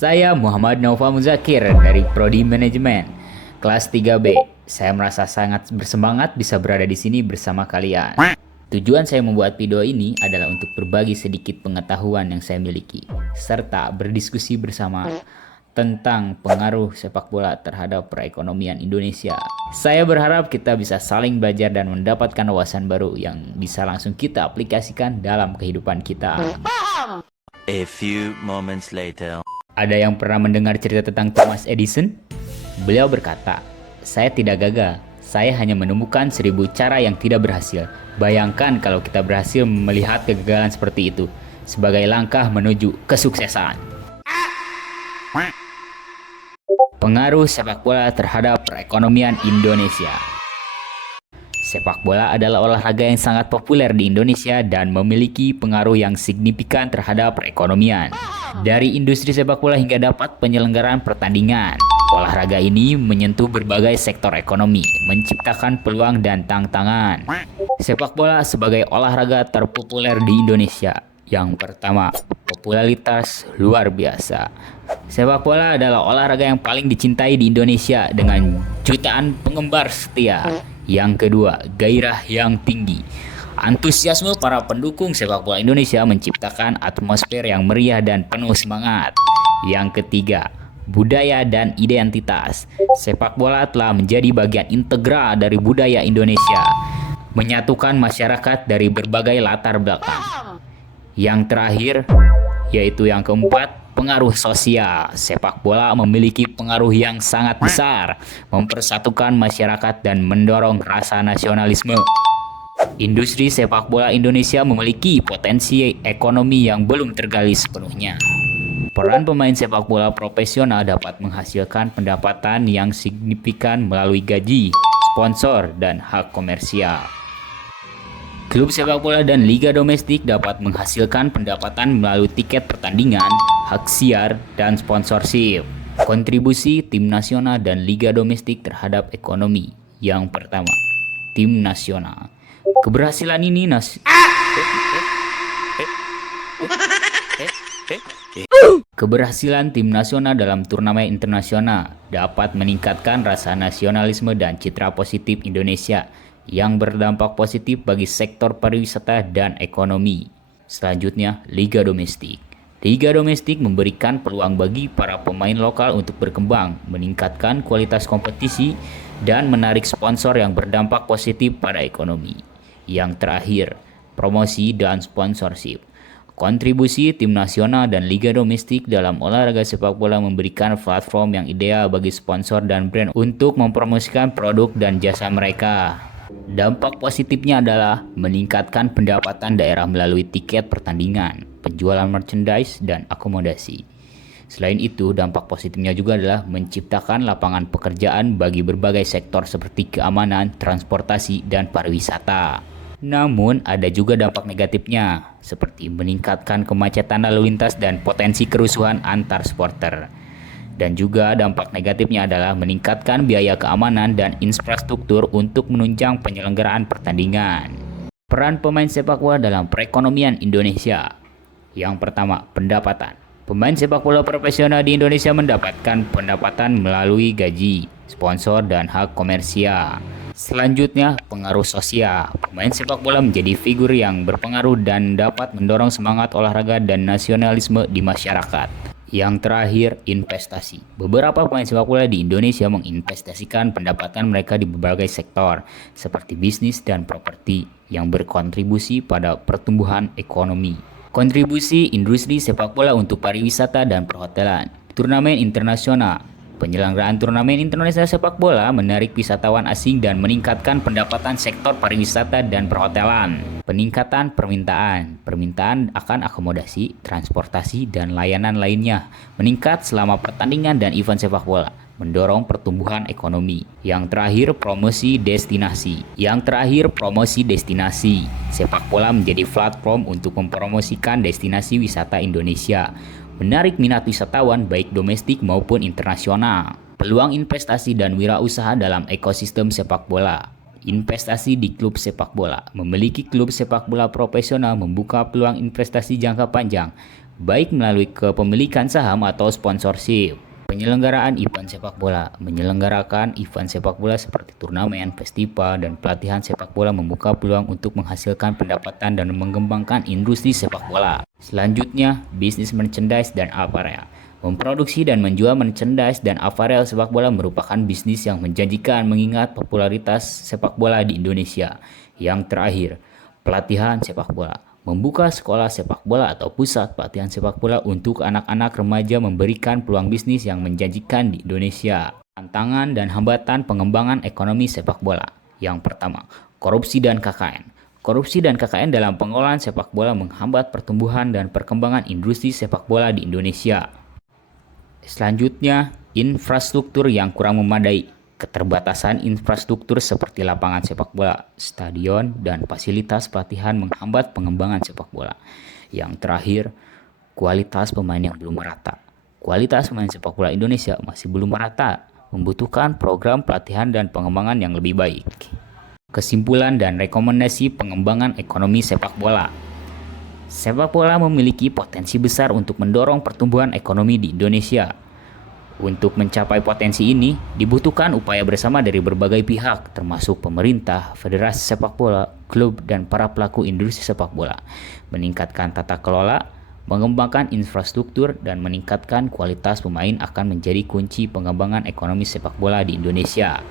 Saya Muhammad Nova Muzakir dari Prodi Manajemen, kelas 3B. Saya merasa sangat bersemangat bisa berada di sini bersama kalian. Tujuan saya membuat video ini adalah untuk berbagi sedikit pengetahuan yang saya miliki, serta berdiskusi bersama tentang pengaruh sepak bola terhadap perekonomian Indonesia. Saya berharap kita bisa saling belajar dan mendapatkan wawasan baru yang bisa langsung kita aplikasikan dalam kehidupan kita. A few moments later. Ada yang pernah mendengar cerita tentang Thomas Edison? Beliau berkata, "Saya tidak gagal, saya hanya menemukan 1000 cara yang tidak berhasil." Bayangkan kalau kita berhasil melihat kegagalan seperti itu sebagai langkah menuju kesuksesan. Pengaruh sepak bola terhadap perekonomian Indonesia. Sepak bola adalah olahraga yang sangat populer di Indonesia dan memiliki pengaruh yang signifikan terhadap perekonomian. Dari industri sepak bola hingga dapat penyelenggaraan pertandingan, olahraga ini menyentuh berbagai sektor ekonomi, menciptakan peluang dan tantangan. Sepak bola sebagai olahraga terpopuler di Indonesia. Yang pertama, popularitas luar biasa. Sepak bola adalah olahraga yang paling dicintai di Indonesia dengan jutaan penggemar setia. Yang kedua, gairah yang tinggi. Antusiasme para pendukung sepak bola Indonesia menciptakan atmosfer yang meriah dan penuh semangat. Yang ketiga, budaya dan identitas. Sepak bola telah menjadi bagian integral dari budaya Indonesia, menyatukan masyarakat dari berbagai latar belakang. Yang terakhir, yaitu yang keempat, pengaruh sosial. Sepak bola memiliki pengaruh yang sangat besar, mempersatukan masyarakat dan mendorong rasa nasionalisme. Industri sepak bola Indonesia memiliki potensi ekonomi yang belum tergali sepenuhnya. Peran pemain sepak bola profesional dapat menghasilkan pendapatan yang signifikan melalui gaji, sponsor, dan hak komersial. Klub sepak bola dan liga domestik dapat menghasilkan pendapatan melalui tiket pertandingan, hak siar, dan sponsorship. Kontribusi tim nasional dan liga domestik terhadap ekonomi. Yang pertama, tim nasional. Keberhasilan ini Keberhasilan tim nasional dalam turnamen internasional dapat meningkatkan rasa nasionalisme dan citra positif Indonesia yang berdampak positif bagi sektor pariwisata dan ekonomi. Selanjutnya, liga domestik. Liga domestik memberikan peluang bagi para pemain lokal untuk berkembang, meningkatkan kualitas kompetisi, dan menarik sponsor yang berdampak positif pada ekonomi. Yang terakhir, promosi dan sponsorship. Kontribusi tim nasional dan liga domestik dalam olahraga sepak bola memberikan platform yang ideal bagi sponsor dan brand untuk mempromosikan produk dan jasa mereka. Dampak positifnya adalah meningkatkan pendapatan daerah melalui tiket pertandingan, penjualan merchandise, dan akomodasi. Selain itu, dampak positifnya juga adalah menciptakan lapangan pekerjaan bagi berbagai sektor seperti keamanan, transportasi, dan pariwisata. Namun, ada juga dampak negatifnya, seperti meningkatkan kemacetan lalu lintas dan potensi kerusuhan antar supporter. Dan juga dampak negatifnya adalah meningkatkan biaya keamanan dan infrastruktur untuk menunjang penyelenggaraan pertandingan. Peran pemain sepak bola dalam perekonomian Indonesia. Yang pertama, pendapatan. Pemain sepak bola profesional di Indonesia mendapatkan pendapatan melalui gaji, sponsor, dan hak komersial. Selanjutnya, pengaruh sosial. Pemain sepak bola menjadi figur yang berpengaruh dan dapat mendorong semangat olahraga dan nasionalisme di masyarakat. Yang terakhir, investasi. Beberapa pemain sepak bola di Indonesia menginvestasikan pendapatan mereka di berbagai sektor, seperti bisnis dan properti, yang berkontribusi pada pertumbuhan ekonomi. Kontribusi industri sepak bola untuk pariwisata dan perhotelan. Turnamen internasional. Penyelenggaraan turnamen internasional sepak bola menarik wisatawan asing dan meningkatkan pendapatan sektor pariwisata dan perhotelan. Peningkatan permintaan. Permintaan akan akomodasi, transportasi, dan layanan lainnya meningkat selama pertandingan dan event sepak bola, mendorong pertumbuhan ekonomi. Yang terakhir, promosi destinasi. Sepak bola menjadi platform untuk mempromosikan destinasi wisata Indonesia, menarik minat wisatawan baik domestik maupun internasional. Peluang investasi dan wirausaha dalam ekosistem sepak bola. Investasi di klub sepak bola. Memiliki klub sepak bola profesional membuka peluang investasi jangka panjang baik melalui kepemilikan saham atau sponsorship. Penyelenggaraan event sepak bola. Menyelenggarakan event sepak bola seperti turnamen, festival, dan pelatihan sepak bola membuka peluang untuk menghasilkan pendapatan dan mengembangkan industri sepak bola. Selanjutnya, bisnis merchandise dan apparel. Memproduksi dan menjual merchandise dan apparel sepak bola merupakan bisnis yang menjanjikan mengingat popularitas sepak bola di Indonesia. Yang terakhir, pelatihan sepak bola. Membuka sekolah sepak bola atau pusat pelatihan sepak bola untuk anak-anak remaja memberikan peluang bisnis yang menjanjikan di Indonesia. Tantangan dan hambatan pengembangan ekonomi sepak bola. Yang pertama, korupsi dan KKN. Korupsi dan KKN dalam pengelolaan sepak bola menghambat pertumbuhan dan perkembangan industri sepak bola di Indonesia. Selanjutnya, infrastruktur yang kurang memadai. Keterbatasan infrastruktur seperti lapangan sepak bola, stadion, dan fasilitas pelatihan menghambat pengembangan sepak bola. Yang terakhir, kualitas pemain yang belum merata. Kualitas pemain sepak bola Indonesia masih belum merata, membutuhkan program pelatihan dan pengembangan yang lebih baik. Kesimpulan dan rekomendasi pengembangan ekonomi sepak bola. Sepak bola memiliki potensi besar untuk mendorong pertumbuhan ekonomi di Indonesia. Untuk mencapai potensi ini, dibutuhkan upaya bersama dari berbagai pihak, termasuk pemerintah, federasi sepak bola, klub, dan para pelaku industri sepak bola. Meningkatkan tata kelola, mengembangkan infrastruktur, dan meningkatkan kualitas pemain akan menjadi kunci pengembangan ekonomi sepak bola di Indonesia.